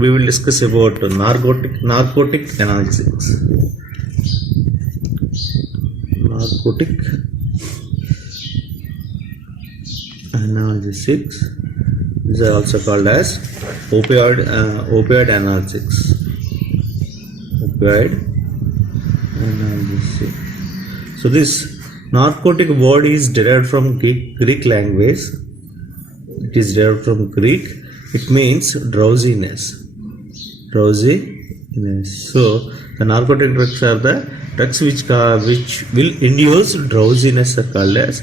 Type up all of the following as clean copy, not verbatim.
we will discuss about narcotic analgesics. Narcotic analgesics. These are also called as opioid analgesics. Opioid analgesic. So this narcotic word is derived from Greek language. It is derived from Greek. It means drowsiness. So the narcotic drugs are the drugs which will induce drowsiness are called as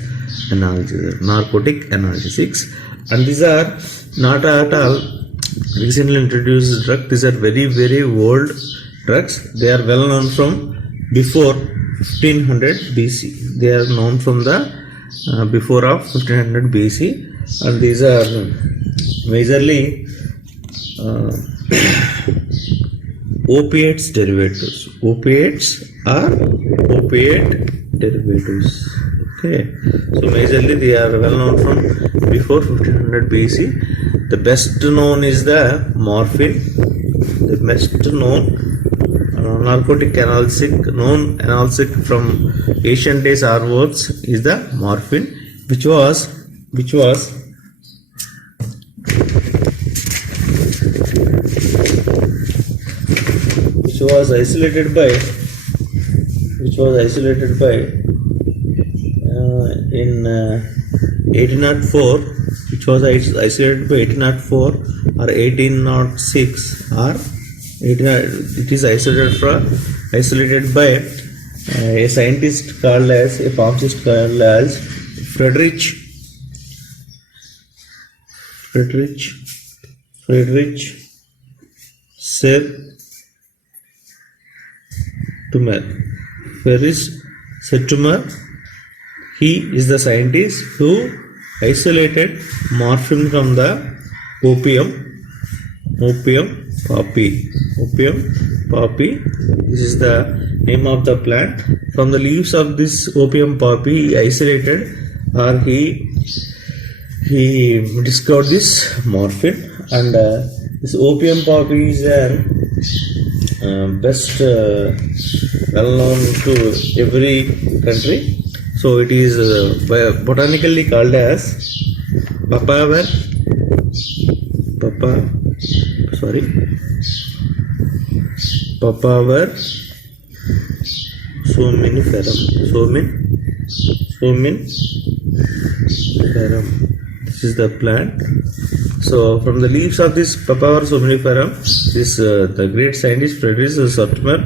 narcotic analgesics, and these are not at all recently introduced drugs. These are very old drugs. They are well known from before 1500 BC. They are known from the before of 1500 BC, and these are majorly opiates derivatives. Opiates are opiate derivatives. Okay, so majorly they are well known from before 1500 BC. The best known is the morphine. The best known narcotic analgesic from ancient days onwards is the morphine, which was isolated by in 1804, which was isolated by 1804 or 1806 or it is isolated by a scientist called as a pharmacist called as Friedrich Sertumer. He is the scientist who isolated morphine from the opium poppy. This is the name of the plant. From the leaves of this opium poppy, he isolated, or he discovered this morphine. And this opium poppy is best well known to every country. So it is botanically called as papaver somniferum. This is the plant. So from the leaves of this Papaver somniferum, this the great scientist Friedrich Sertumer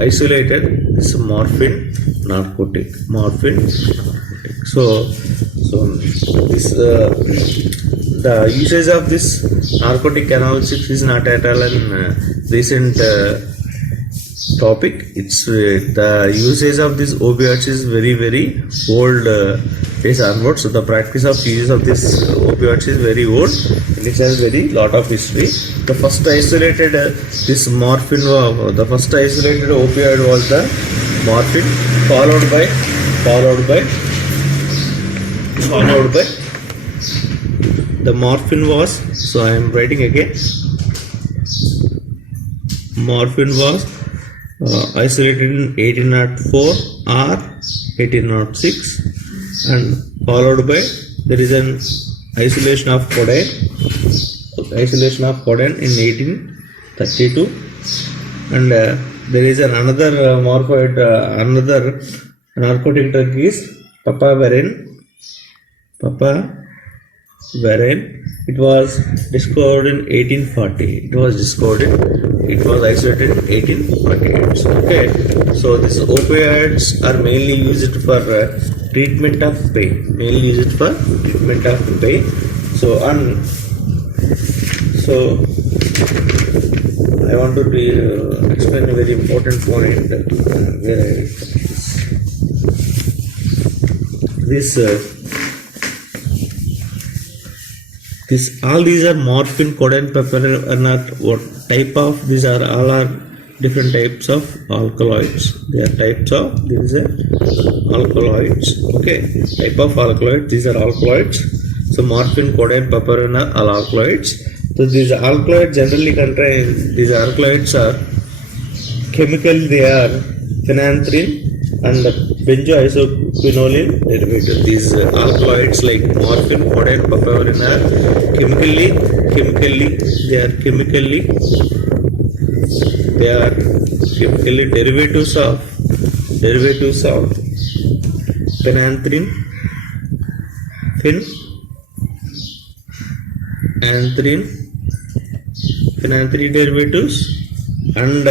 isolated this morphine narcotic. So this the usage of this narcotic analgesics is not at all an recent topic. It's the usage of these opioids is very old days onwards. So the practice of use of this opioids is very old, and it has very lot of history. The first isolated this morphine, the first isolated opioid was the morphine, followed by the morphine was, so I am writing again, morphine was isolated in 1804 or 1806, and followed by there is an isolation of codeine in 1832, and there is another another narcotic drug is papaverine. It was discovered in 1840. It was isolated in 1848. Okay, so these opioids are mainly used for treatment of pain. So I want to explain a very important point where I all these are morphine, codeine, papaver are not what type of. These are all are different types of alkaloids. They are types of, there is a alkaloids. Okay, type of alkaloid. These are alkaloids. So morphine, codeine, papaver are all alkaloids. So these alkaloids generally contain, these alkaloids are chemical, they are phenanthrene and benzoisoquinoline derivative. These alkaloids like morphine, codeine, papaverine are chemically derivatives of phenanthrene, phenanthrene derivatives and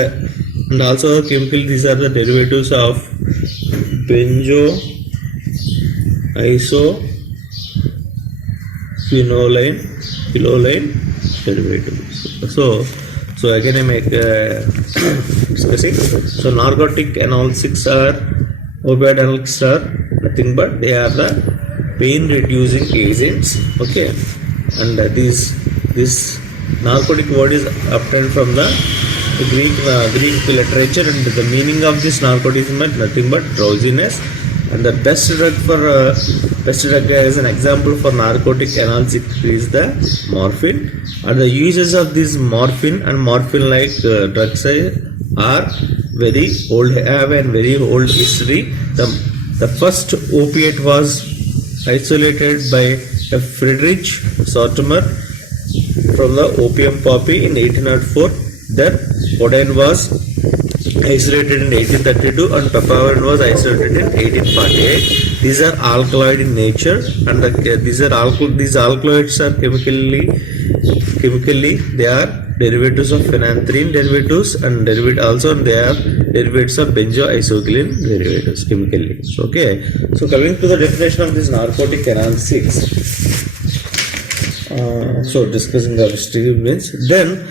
also chemically these are the derivatives of benzoisoquinoline derivatives. So again I make discussing. So narcotic analgesics are opioid analgesics are nothing but they are the pain reducing agents. Okay, and this narcotic word is obtained from the Greek literature, and the meaning of this narcotism is nothing but drowsiness. And the best drug as an example for narcotic analgesic is the morphine. And the uses of this morphine and morphine-like drugs are very old, have a very old history. The first opiate was isolated by Friedrich Sortimer from the opium poppy in 1804. Then codeine was isolated in 1832 and papaverine was isolated in 1848. These are alkaloid in nature, and these alkaloids are chemically they are derivatives of phenanthrene derivatives and they are derivatives of benzoisoquinoline derivatives chemically. Okay, so coming to the definition of this narcotic analgesics, so discussing the history means then.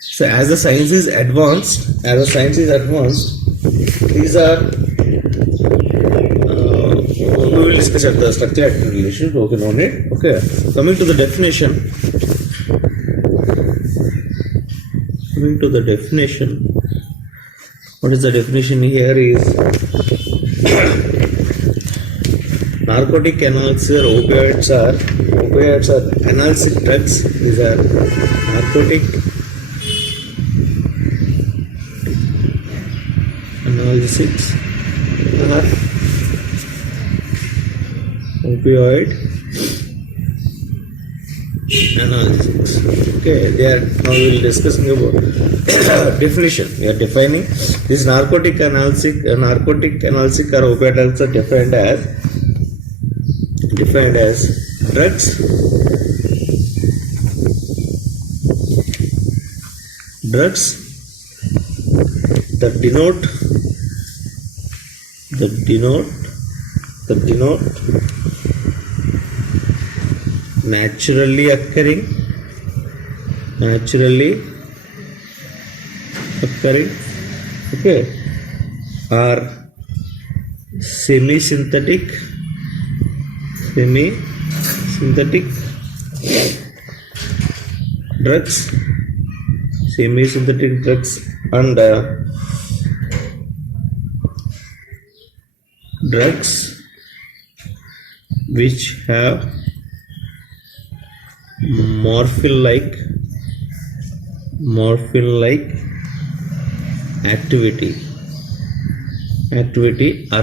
So as the science is advanced, these are we will discuss at the structure active relation. Okay, no need. Okay, coming to the definition. What is the definition here is narcotic analgesics or opioids are analgesic drugs. These are narcotic analgesics are opioid analgesics. Okay, they are now we will discussing about definition. We are defining this narcotic analgesic or opioid analgesics are defined as drugs that denote naturally occurring okay, are semi-synthetic drugs and drugs which have morphine-like activity are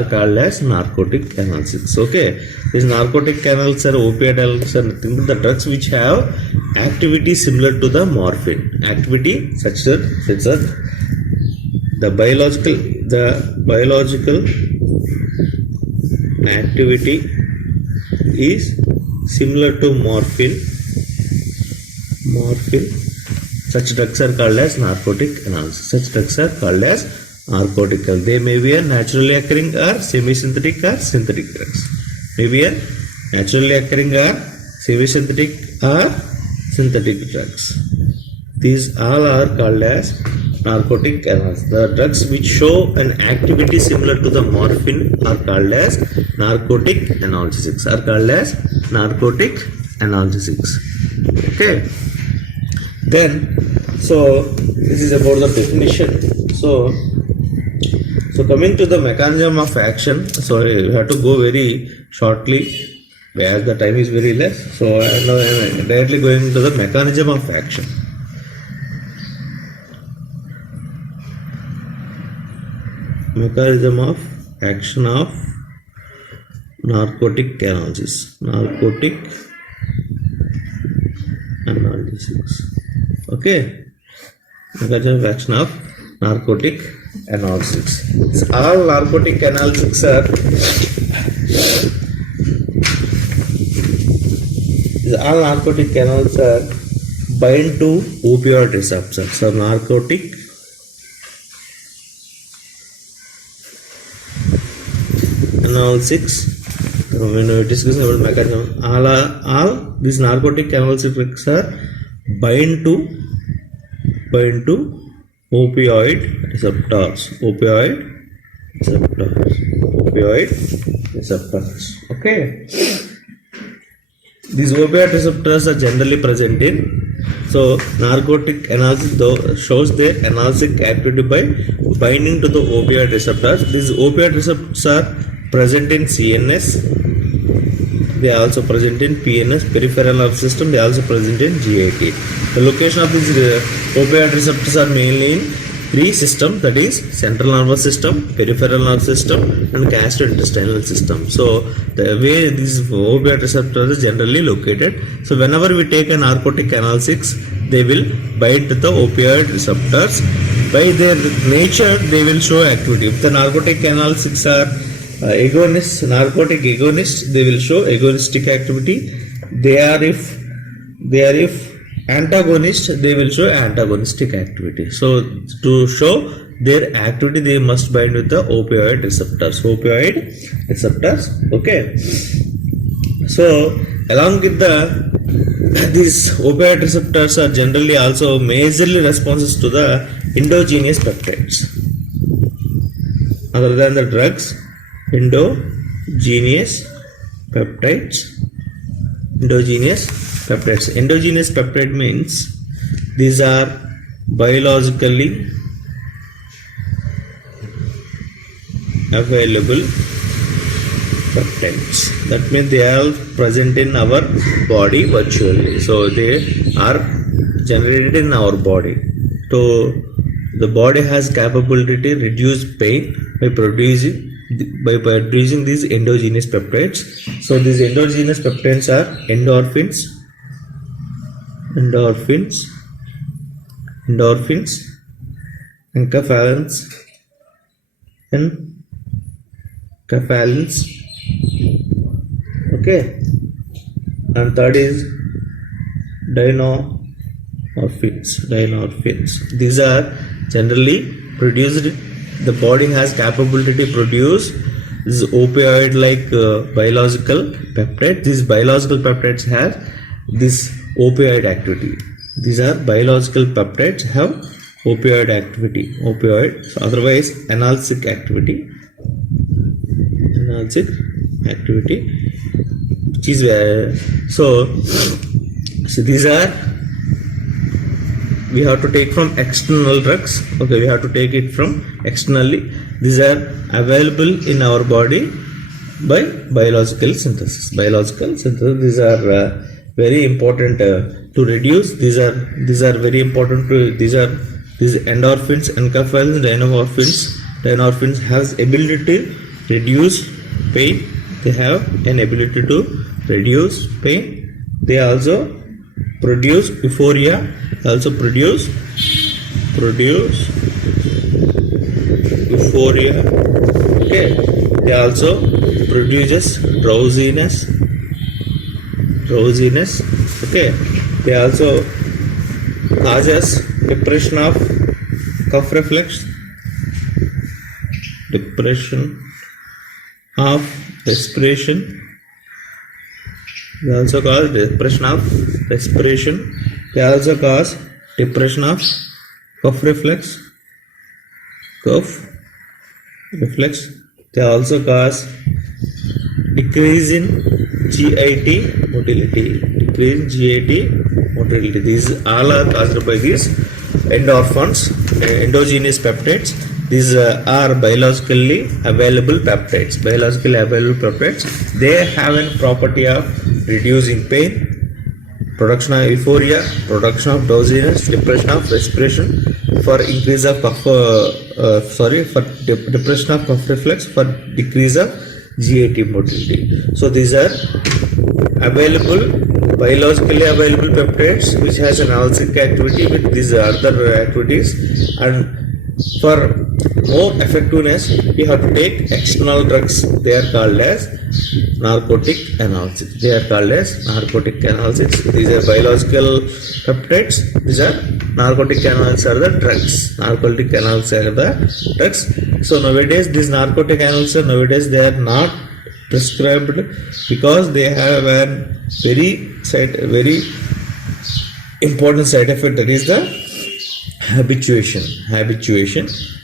called as narcotic analgesics. Okay, these narcotic analgesics are opioid analgesics are nothing but the drugs which have activity similar to the morphine, activity such that the biological activity is similar to morphine. Such drugs are called as narcotic analgesics. Such drugs are called as narcotic. They may be a naturally occurring or semi-synthetic or synthetic drugs. Maybe a naturally occurring or semi-synthetic or synthetic drugs. These all are called as narcotic analgesics. The drugs which show an activity similar to the morphine are called as narcotic analgesics. Okay. Then, so this is about the definition. So coming to the mechanism of action. So we have to go very shortly. Whereas the time is very less. So now I am directly going into the mechanism of action. Mechanism of action of narcotic analgesics. Narcotic analgesics. Okay. Mechanism of action of narcotic analgesics. So all narcotic analgesics are all narcotic analgesics are bind to opioid receptors. So narcotic analgesics, when we discuss about mechanism, all these narcotic analgesics are bind to opioid receptors. Opioid receptors. Okay. These opioid receptors are generally present in. So narcotic analgesic shows their analgesic activity by binding to the opioid receptors. These opioid receptors are present in CNS. They are also present in PNS, peripheral nerve system. They are also present in GIT. The location of these opioid receptors are mainly in three systems, that is central nervous system, peripheral nerve system, and gastrointestinal system. So the way these opioid receptors are generally located. So whenever we take a narcotic analgesics, they will bind to the opioid receptors. By their nature, they will show activity. If the narcotic analgesics are narcotic agonists, they will show agonistic activity. If antagonist, they will show antagonistic activity. So to show their activity, they must bind with the opioid receptors. Okay. So along with these opioid receptors are generally also majorly responses to the endogenous peptides. Other than the drugs, endogenous peptides. Endogenous peptide means these are biologically available peptides. That means they are present in our body virtually. So they are generated in our body. So the body has capability to reduce pain by producing these endogenous peptides. So these endogenous peptides are endorphins, enkephalins, okay, and third is dynorphins. These are generally produced. The body has capability to produce this opioid like biological peptide. These biological peptides have this opioid activity. These are biological peptides have opioid activity. So otherwise analgesic activity, which is so these are, we have to take from external drugs. Okay, we have to take it from externally. These are available in our body by biological synthesis. These are very important to reduce. These are very important to. These endorphins, enkephalins, dynorphins has ability to reduce pain. They have an ability to reduce pain. They also produce euphoria. Also produce euphoria. Okay. They also produces drowsiness. Okay. They also causes depression of cough reflex, depression of respiration. They also cause depression of respiration. They also cause depression of cough reflex. They also cause decrease in GIT motility. These all are caused by these endorphins, endogenous peptides. These are biologically available peptides. Biologically available peptides. They have a property of reducing pain, production of euphoria, production of drowsiness, depression of respiration, for increase of cough, depression of cough reflex, for decrease of GAT motility. So these are available, biologically available peptides which has an analgesic activity with these other activities, and for more effectiveness you have to take external drugs. They are called as narcotic analgesics. They are called as narcotic analgesics. These are biological peptides. These are narcotic analgesics are the drugs. Narcotic analgesics are the drugs. So nowadays these narcotic analgesics nowadays they are not prescribed because they have a very important side effect, that is the habituation.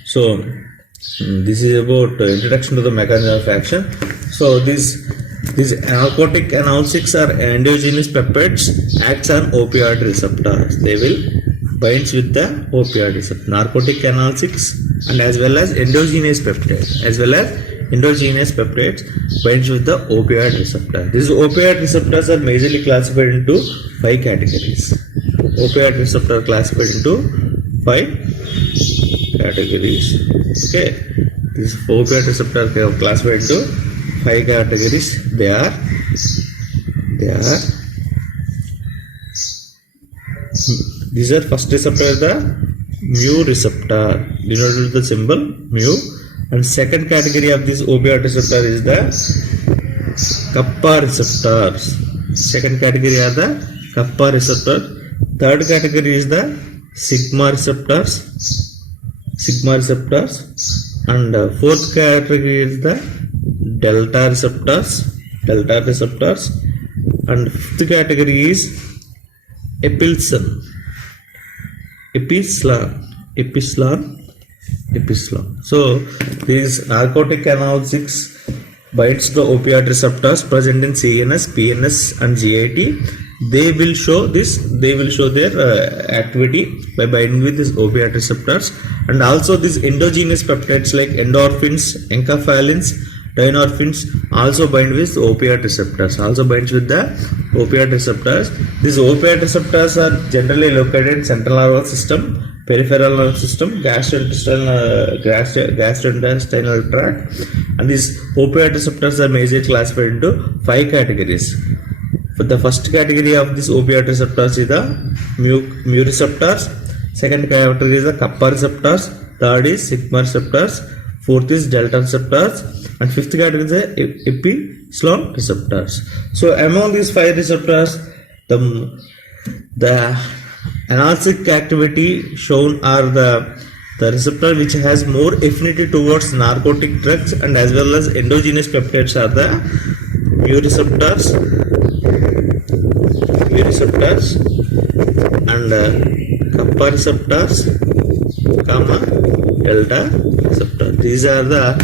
So this is about introduction to the mechanism of action. So these narcotic analgesics are endogenous peptides, acts on opioid receptors. They will binds with the opioid receptor. Narcotic analgesics and as well as endogenous peptides binds with the opioid receptor. These opioid receptors are majorly classified into 5 categories. Opioid receptor classified into 5 categories. Okay, this opioid receptor classified into 5 categories. They are these are first receptor the mu receptor, denoted with the symbol mu, and second category of this opioid receptor is the kappa receptors. Second category are the kappa receptor. Third category is the sigma receptors, and fourth category is the delta receptors, and fifth category is epsilon. So these narcotic analgesics binds the opioid receptors present in CNS, PNS, and GIT. They will show their activity by binding with these opioid receptors, and also these endogenous peptides like endorphins, enkephalins, dynorphins also bind with opioid receptors. These opioid receptors are generally located in central nervous system, peripheral nervous system, gastrointestinal tract, and these opioid receptors are majorly classified into 5 categories. For the first category of these opioid receptors is the mu receptors, second category is the kappa receptors, third is sigma receptors, fourth is delta receptors, and fifth category is the epsilon receptors. So among these 5 receptors, the analgesic activity shown are the receptor which has more affinity towards narcotic drugs, and as well as endogenous peptides are the mu receptors and kappa receptors, delta receptor. These are the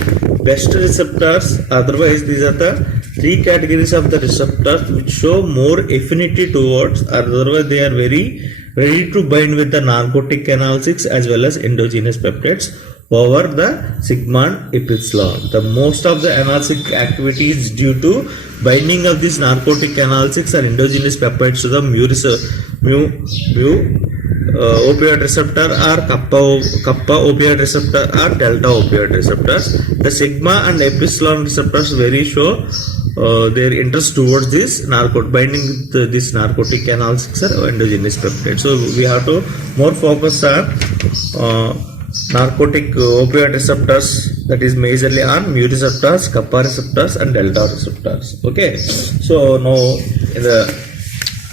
best receptors. Otherwise, these are the 3 categories of the receptors which show more affinity towards, otherwise they are very ready to bind with the narcotic analgesics as well as endogenous peptides over the sigma and epsilon. The most of the analgesic activity is due to binding of these narcotic analgesics or endogenous peptides to the opioid receptor or kappa opioid receptor or delta opioid receptors. The sigma and epsilon receptors very show their interest towards this binding with this narcotic analgesics or endogenous peptides. So we have to more focus on narcotic opioid receptors, that is majorly on mu receptors, kappa receptors, and delta receptors. Okay, so now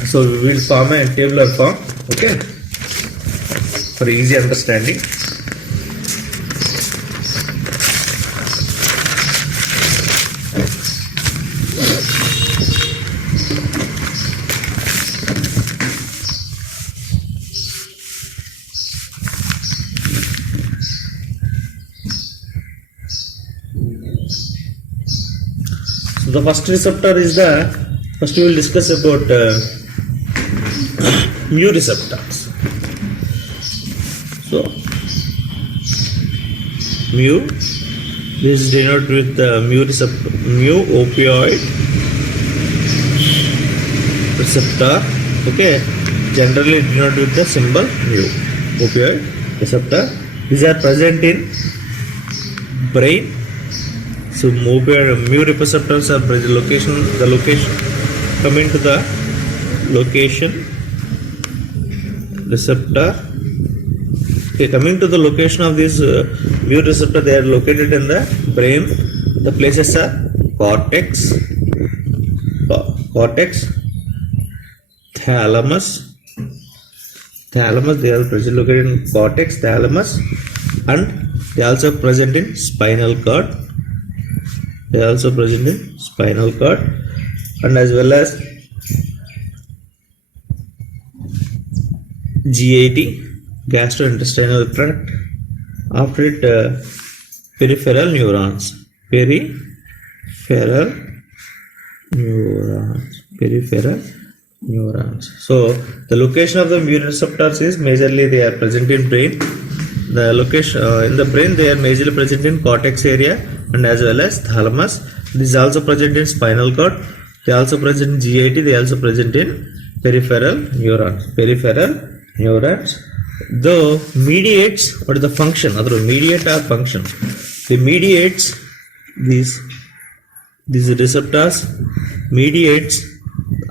so we will form a tabular form, okay, for easy understanding. The first receptor is first we will discuss about mu receptors. So mu. This is denoted with the mu receptor, mu opioid receptor. Okay, generally denoted with the symbol mu, opioid receptor. These are present in brain. So opioid mu receptors are present the location coming to the location receptor. Okay, coming to the location of this mu receptor, they are located in the brain. The places are cortex, thalamus. They are present located in cortex, thalamus, and they are also present in spinal cord. And as well as GIT, gastrointestinal tract. After it, peripheral neurons. So the location of the mu receptors is majorly they are present in brain. The location in the brain, they are majorly present in cortex area and as well as thalamus. This is also present in spinal cord. They are also present in GIT. They are also present in peripheral neurons. Though mediates, what is the function? Other mediate or function? They mediates these receptors. Mediates.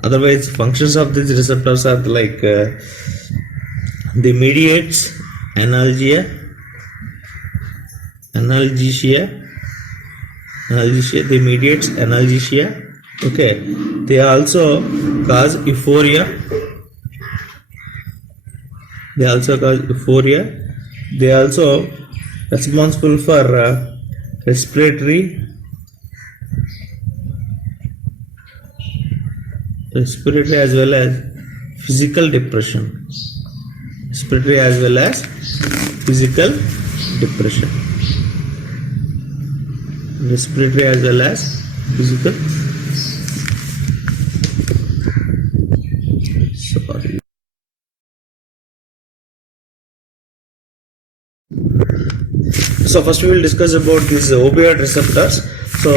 Otherwise, functions of these receptors are like they mediates analgesia. They mediates analgesia. Okay, they also cause euphoria. They also responsible for respiratory as well as physical depression. Sorry. So first we will discuss about these opioid receptors. So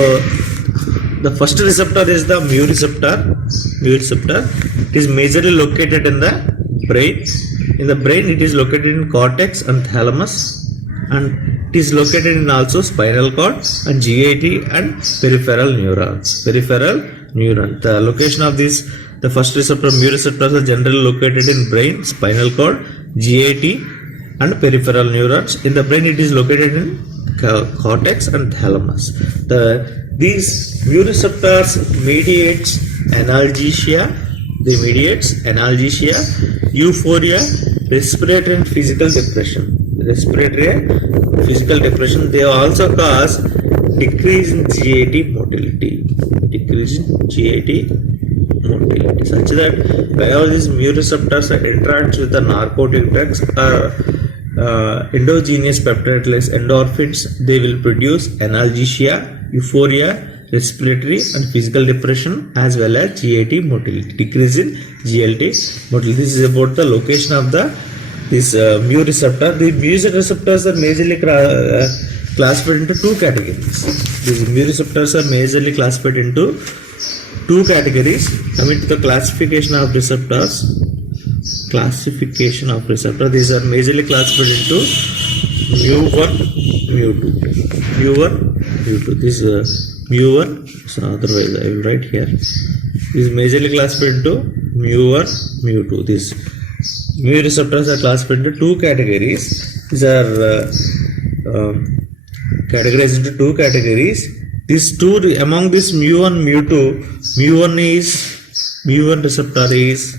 the first receptor is the mu receptor. It is majorly located in the brain. In the brain, it is located in cortex and thalamus, and it is located in also spinal cord and GIT and peripheral neurons. The location of this, the first receptor, mu receptors, are generally located in brain, spinal cord, GIT and peripheral neurons. In the brain, it is located in cortex and thalamus. These mu receptors mediates analgesia, euphoria, respiratory and physical depression. They also cause decrease in GIT motility. Such that whenever these mu receptors interact with the narcotic drugs or endogenous peptides like endorphins, they will produce analgesia, euphoria, respiratory and physical depression as well as GIT motility, decrease in GLT motility. This is about the location of this mu receptor. The mu receptors are majorly classified into two categories. These mu receptors are majorly classified into two categories. Coming to the classification of receptors, these are majorly classified into mu1, mu2. This mu1, so otherwise I will write here. This is majorly classified into mu1, mu2. These mu receptors are classified into two categories. These are categorized into two categories. These two, among this mu1, mu2, mu1 receptor is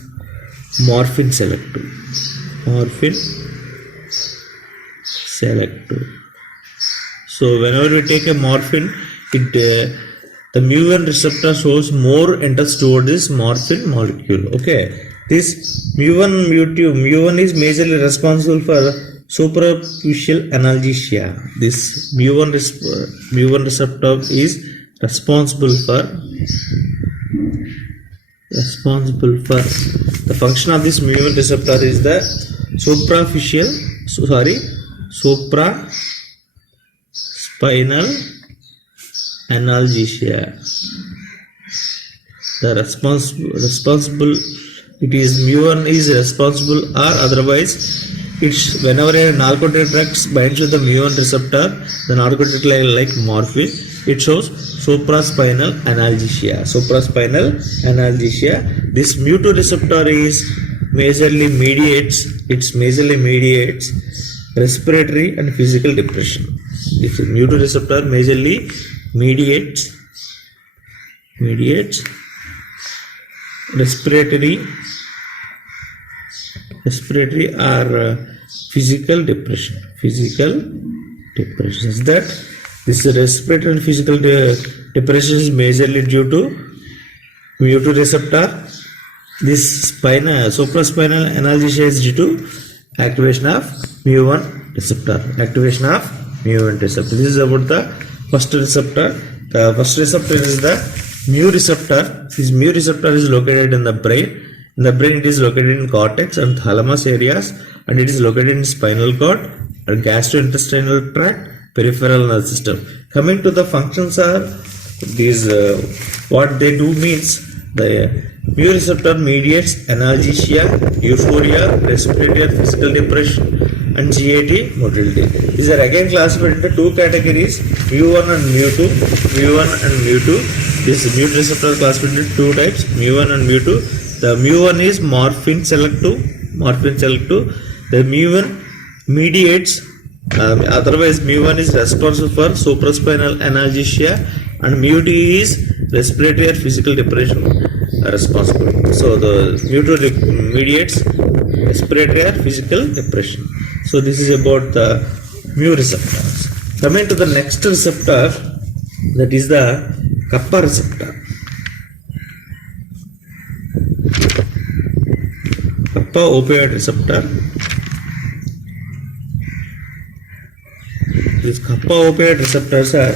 morphine selective. So whenever we take a morphine, the mu1 receptor shows more enters towards this morphine molecule. Okay, this mu1, mu1 is majorly responsible for superficial analgesia. This mu1 receptor is responsible for the function of this mu1 receptor is the superficial spinal analgesia. The responsible, it is mu1 is responsible, or otherwise it's whenever a narcotic drug binds with the mu1 receptor, the narcotic like morphine, it shows supraspinal analgesia. Supraspinal analgesia. This mu2 receptor is majorly mediates respiratory and physical depression. This mu2 receptor majorly mediates respiratory or physical depression. Is that this respiratory and physical depression is majorly due to mu2 receptor. This supraspinal analgesia is due to activation of mu1 receptor. This is about the first receptor. The first receptor is the mu receptor. This mu receptor is located in the brain. In the brain, it is located in cortex and thalamus areas, and it is located in spinal cord, and gastrointestinal tract, peripheral nerve system. Coming to the functions are these. What they do means the mu receptor mediates analgesia, euphoria, respiratory and physical depression, and GAT motility. These are again classified into two categories: mu1 and mu2. This mu receptor is classified into two types: mu1 and mu2. The mu1 is morphine selective. The mu1 mediates. Otherwise, mu1 is responsible for supraspinal analgesia, and mu2 is respiratory or physical depression responsible. So the mu2 mediates respiratory or physical depression. So this is about the mu receptors. Coming to the next receptor, that is the kappa receptor. Kappa opioid receptor. These kappa opioid receptors are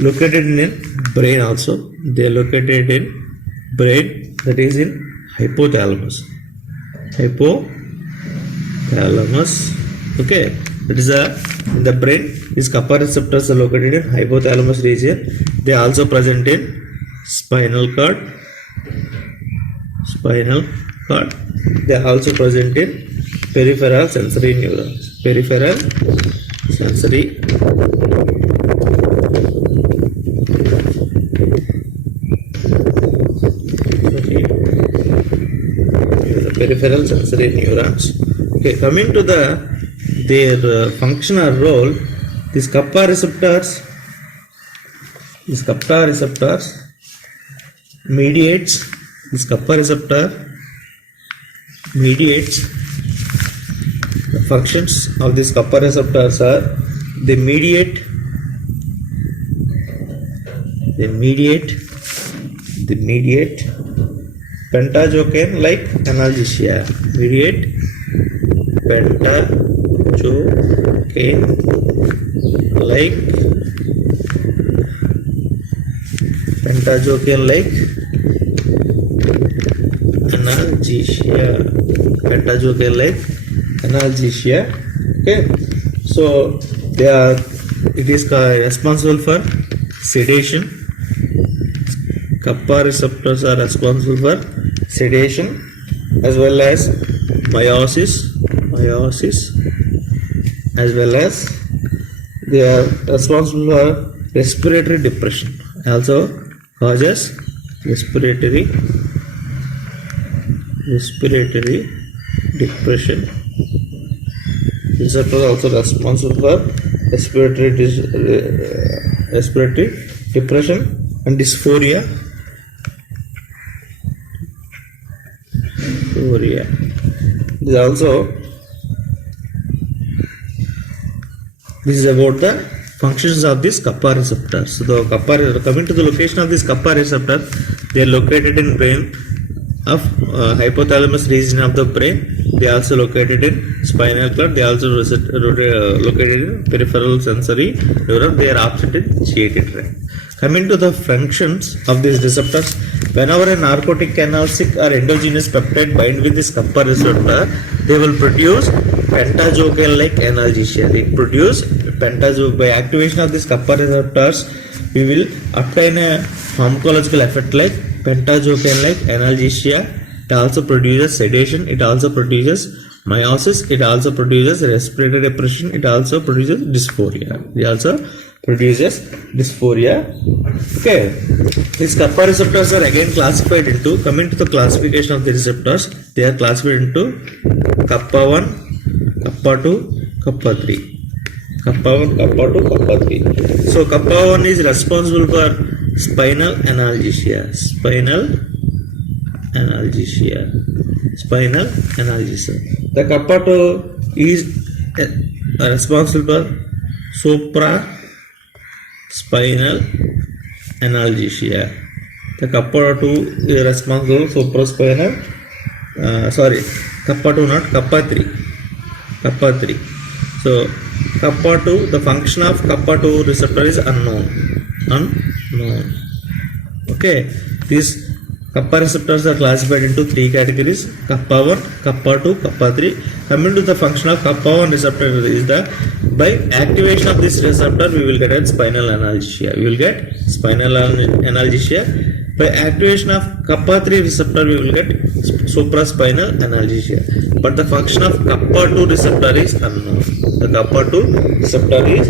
located in brain also. They are located in brain, that is in hypothalamus. Okay, that is in the brain. These kappa receptors are located in hypothalamus region. They are also present in spinal cord. They are also present in peripheral sensory neurons. Peripheral sensory neurons. Okay, coming to their functional role, these kappa receptors mediates. This kappa receptor mediates. The functions of these kappa receptors are they mediate pentajochane like analgesia. Mediate pentajochane like analgesia. Okay, so it is responsible for sedation. Kappa receptors are responsible for sedation as well as meiosis, as well as they are responsible for respiratory depression. Also causes respiratory depression. Receptors also responsible for respiratory depression and dysphoria. This is about the functions of these kappa receptors. So coming to the location of this kappa receptor, they are located in brain of hypothalamus region of the brain. They are also located in spinal cord. They are also located in peripheral sensory neuron. They are absent in GAT tract. Coming to the functions of these receptors, whenever a narcotic, analgesic or endogenous peptide bind with this kappa receptor, they will produce pentazocan-like analgesia. They produce by activation of these kappa receptors, we will obtain a pharmacological effect like pentazocan-like analgesia. It also produces sedation. It also produces meiosis. It also produces respiratory depression. It also produces dysphoria. It also produces dysphoria. Okay, these kappa receptors are again classified into, coming to the classification of the receptors, they are classified into kappa 1, kappa 2, kappa 3. Kappa 1, kappa 2, kappa 3. So kappa 1 is responsible for spinal analgesia. Spinal analgesia. The kappa 2 is responsible for supraspinal analgesia. The kappa 2 is responsible for supraspinal. Kappa 2 not kappa 3. Kappa 3. So kappa 2, the function of kappa 2 receptor is unknown. Okay, these kappa receptors are classified into 3 categories: kappa 1, kappa 2, kappa 3. Coming to the function of kappa 1 receptor is that by activation of this receptor we will get spinal analgesia. We will get spinal analgesia. By activation of kappa 3 receptor we will get supraspinal analgesia. But the function of kappa 2 receptor is unknown. The kappa 2 receptor is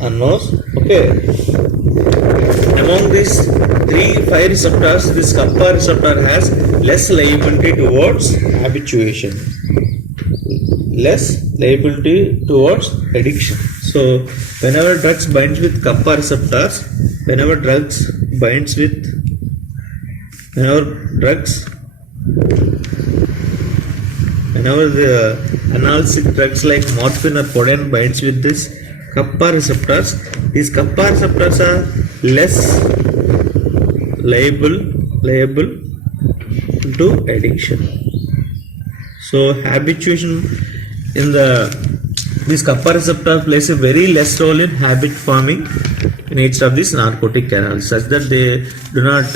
unknown. Okay. Among these 5 receptors, this kappa receptor has less liability towards habituation, less liability towards addiction. So whenever drugs binds with kappa receptors, whenever the analgesic drugs like morphine or codeine binds with this kappa receptors, these kappa receptors are less liable to addiction. So habituation in this kappa receptor plays a very less role in habit forming nature of this narcotic canals, such that they do not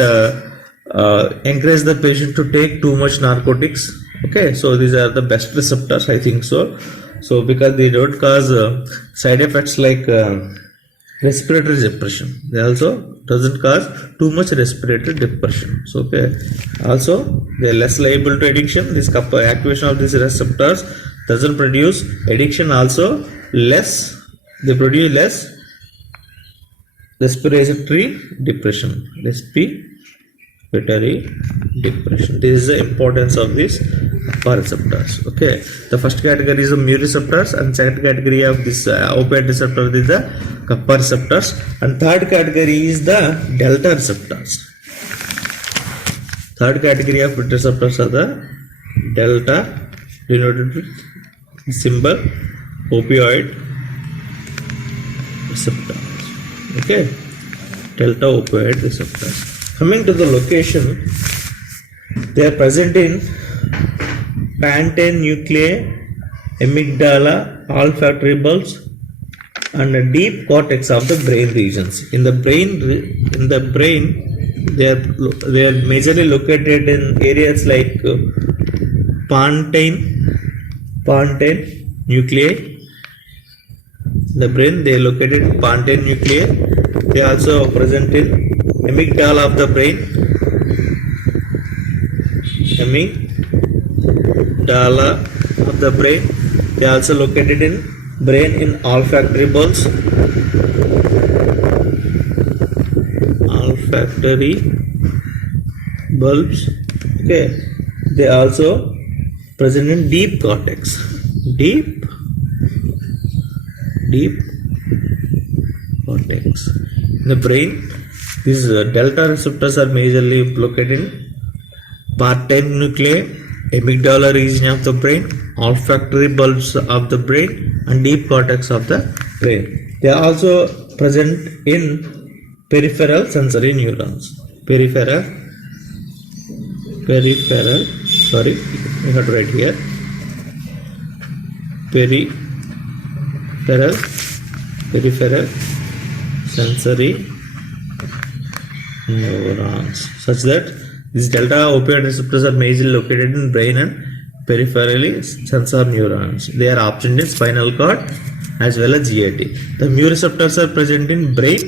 encourage the patient to take too much narcotics. Okay, so these are the best receptors, I think so. So because they don't cause side effects like respiratory depression, they also doesn't cause too much respiratory depression. So okay, also they are less liable to addiction. This activation of these receptors doesn't produce addiction. Also they produce less respiratory depression. This is the importance of these kappa receptors. Okay, the first category is the mu receptors, and second category of this opioid receptor is the kappa receptors, and third category is the delta receptors. Third category of receptors are the delta, denoted with symbol opioid receptors. Okay, delta opioid receptors. Coming to the location, they are present in pantene nuclei, amygdala, olfactory bulbs, and the deep cortex of the brain regions. In the brain, they are majorly located in areas like pantene nuclei. The brain, they are located in pantene nuclei. They are also present in amygdala of the brain. Amygdala of the brain. They are also located in brain in olfactory bulbs. Okay. They are also present in deep cortex. Deep cortex. In the brain, these delta receptors are majorly located in pantene nuclei, amygdala region of the brain, olfactory bulbs of the brain, and deep cortex of the brain. They are also present in peripheral sensory neurons. Peripheral, sorry, I have to write here. Peripheral sensory neurons, such that these delta opioid receptors are majorly located in brain and peripherally sensor neurons. They are absent in spinal cord as well as GAT. The mu receptors are present in brain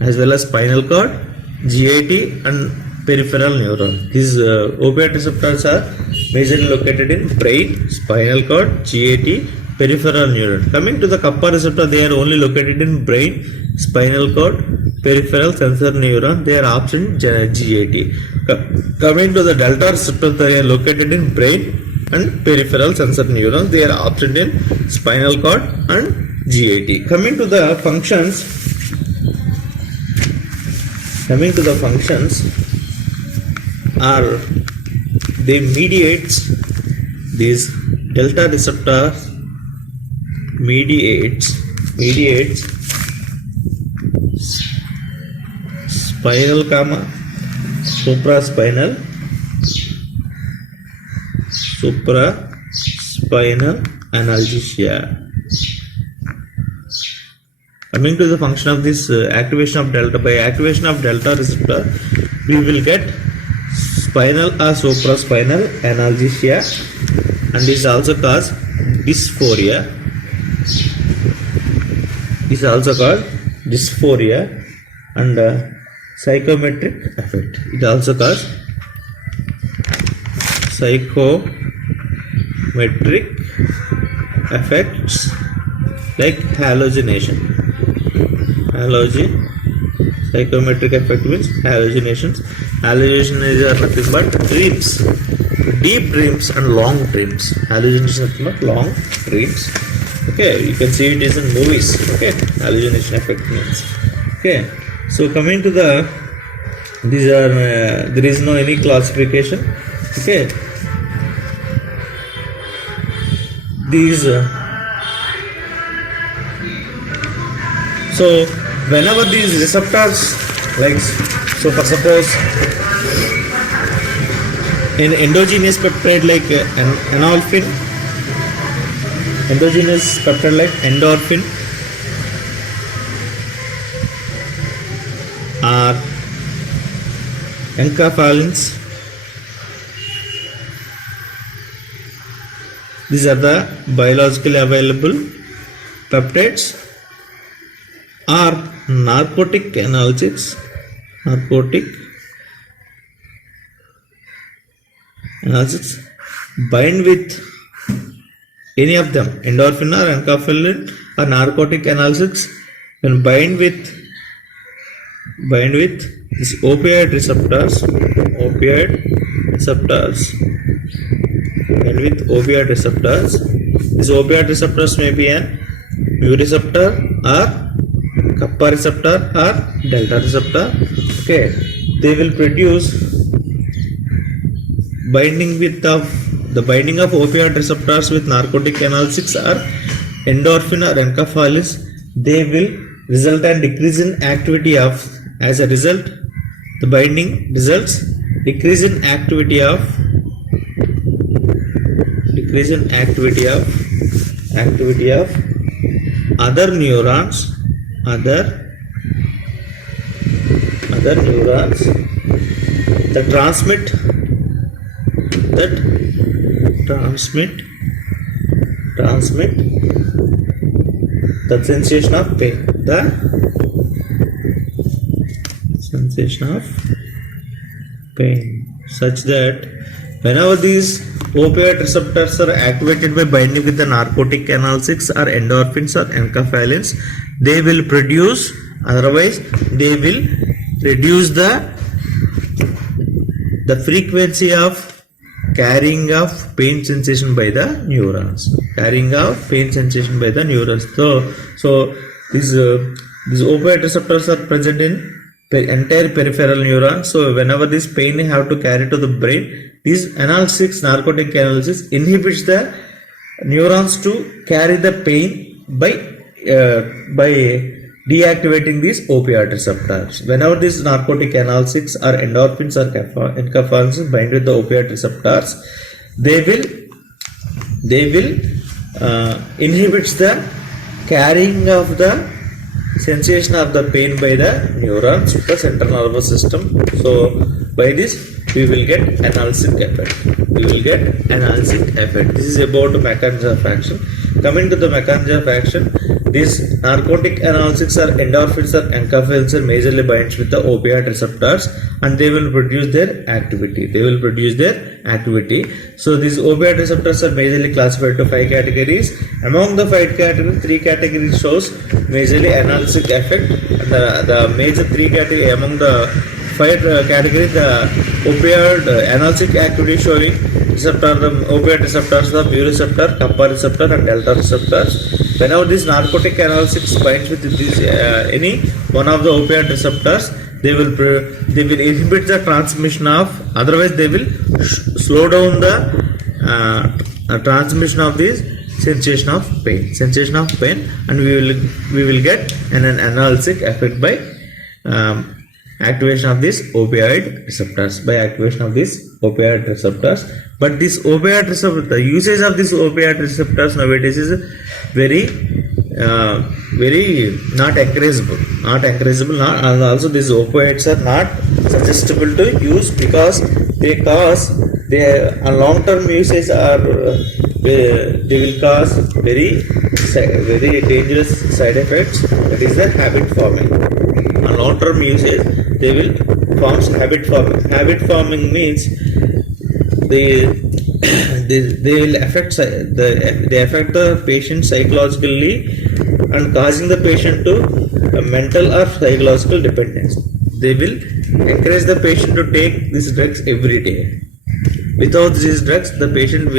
as well as spinal cord, GAT and peripheral neuron. These opioid receptors are majorly located in brain, spinal cord, GAT, peripheral neuron. Coming to the kappa receptor, they are only located in brain, spinal cord, peripheral sensor neuron. They are absent in GAT. Coming to the delta receptor, they are located in brain and peripheral sensor neurons. They are absent in spinal cord and GAT. Coming to the functions, are they mediates these delta receptor mediates spinal gamma supraspinal analgesia. Coming to the function of this activation of delta, by activation of delta receptor, we will get spinal or supraspinal analgesia, and this also cause dysphoria. And psychometric effect. It also cause psychometric effects like hallucination. Psychometric effect means hallucinations. Hallucination is nothing but dreams, deep dreams and long dreams. Hallucination is not long dreams. Okay, you can see it is in movies. Okay, hallucination effect means. Okay, so coming to the, these are there is no any classification. Okay, these so whenever these receptors, like, so for suppose in endogenous peptide like endorphin, or enkephalins, these are the biologically available peptides, or narcotic analgesics, bind with any of them, endorphin or enkephalin or narcotic analgesics, when bind with these opioid receptors, these opioid receptors may be an mu receptor or kappa receptor or delta receptor. Okay, they will produce the binding of opioid receptors with narcotic analgesics or endorphin or enkephalins. They will result in decrease in activity of, as a result, the binding results decrease in activity of other neurons that transmit the sensation of pain, such that whenever these opioid receptors are activated by binding with the narcotic analgesics or endorphins or enkephalins, they will produce, otherwise they will reduce the frequency of carrying of pain sensation by the neurons. So these opioid receptors are present in the entire peripheral neurons. So whenever this pain have to carry to the brain, these analgesics, narcotic analgesics, inhibits the neurons to carry the pain by deactivating these opioid receptors. Whenever these narcotic analgesics or endorphins or enkephalins bind with the opioid receptors, they will inhibits the carrying of the sensation of the pain by the neurons to the central nervous system. So by this we will get analgesic effect. We will get analgesic effect. This is about the mechanism of action. Coming to the mechanism of action, these narcotic analgesics are endorphins or enkephalins are majorly binds with the opioid receptors and they will produce their activity. So these opioid receptors are majorly classified to 5 categories. Among the 5 categories, 3 categories shows majorly analgesic effect. And the major 3 categories among the 5 categories, the opioid analgesic activity showing receptor, the opioid receptors, the mu receptor, kappa receptor, and delta receptors. Whenever these narcotic analgesics binds with these any one of the opioid receptors, they will inhibit the transmission of. Otherwise, they will slow down the transmission of this sensation of pain, and we will get an analgesic effect by activation of these opioid receptors. But this opioid receptor, the usage of these opioid receptors nowadays is very not encourageable. And also these opioids are not suggestible to use because they long term usage are they will cause very dangerous side effects. That is the habit forming. On long term usage, they will form habit forming. Habit forming means they will affect the patient psychologically and causing the patient to a mental or psychological dependence. They will encourage the patient to take these drugs every day. Without these drugs, the patient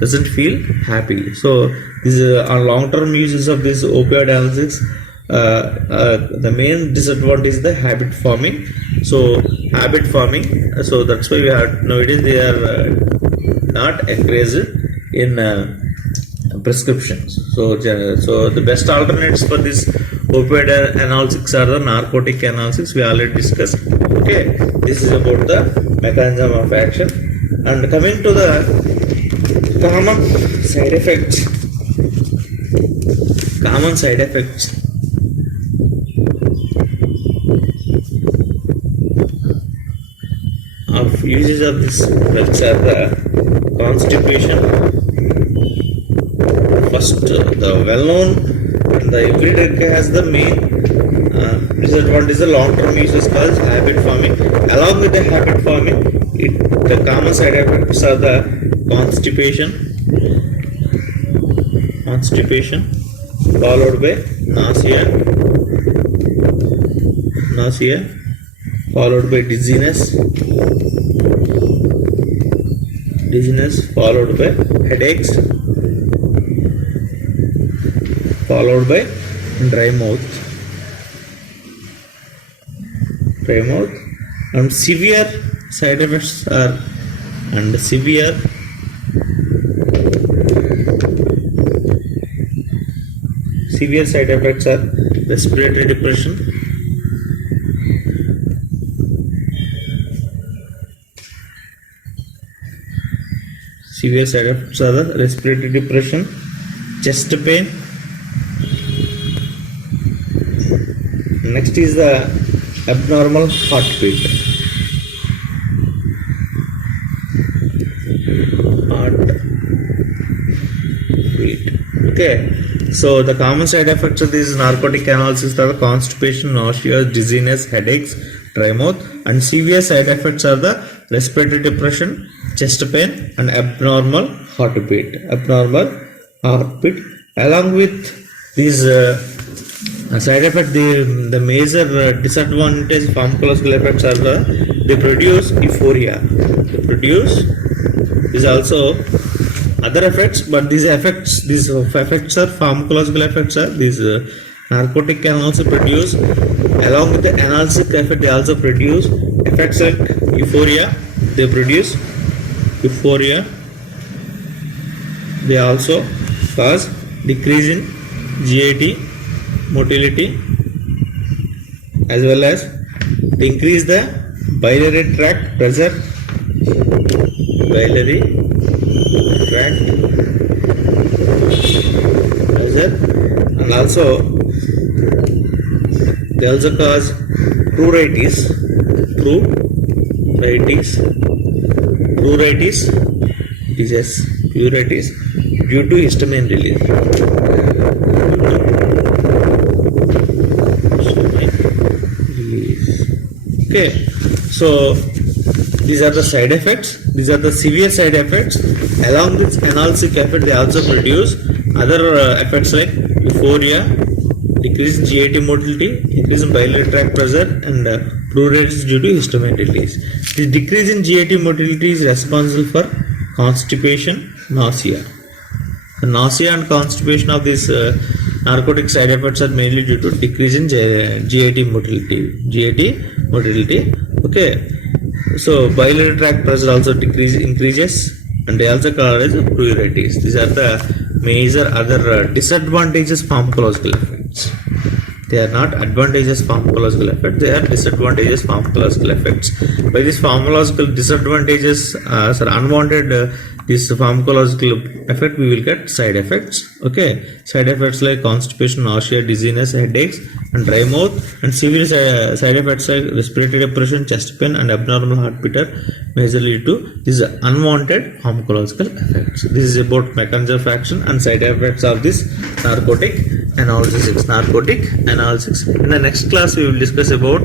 doesn't feel happy. So these are long-term uses of these opioid analgesics. The main disadvantage is the habit forming. So that's why we have nowadays they are not encouraged in prescriptions. So the best alternatives for this opioid analgesics are the narcotic analgesics. We already discussed. Okay, this is about the mechanism of action. And coming to the common side effects. Of uses of this drugs are the constipation. First, the well-known and the every drug has the main disadvantage. The long-term uses called habit forming. Along with the habit forming, the common side effects are the constipation, followed by nausea, followed by dizziness, followed by headaches, followed by dry mouth, and severe side effects are severe side effects are respiratory depression, chest pain. Next is the abnormal heartbeat. Okay, so the common side effects of these narcotic analgesics are the constipation, nausea, dizziness, headaches, dry mouth, and severe side effects are the respiratory depression, chest pain, and abnormal heartbeat. Along with these side effects, the major disadvantage pharmacological effects are they produce euphoria. Is also other effects, but these effects are pharmacological effects. Are these narcotic can also produce, along with the analgesic effect, they also produce effects like euphoria. They produce euphoria. They also cause decrease in GIT, motility, as well as they increase the biliary tract pressure, and also they also cause pruritus, pruritus disease, pruritus due to histamine release. Okay, so these are the side effects. These are the severe side effects. Along with analgesic effect, they also produce other effects like euphoria, decrease in GIT motility, increase in biliary tract pressure, and pruritus due to histamine release. The decrease in GIT motility is responsible for constipation, nausea. The nausea and constipation of these narcotic side effects are mainly due to decrease in GIT motility. Okay, so biliary tract pressure also increases, and they also cause pruritus. These are the major other disadvantageous pharmacological effects. They are not advantageous pharmacological effects, they are disadvantageous pharmacological effects. By these pharmacological disadvantages, unwanted this pharmacological effect, we will get side effects. Okay, side effects like constipation, nausea, dizziness, headaches, and dry mouth, and severe side effects like respiratory depression, chest pain, and abnormal heartbeat are majorly due to these unwanted pharmacological effects. This is about mechanism of action and side effects of this narcotic analgesics. In the next class, we will discuss about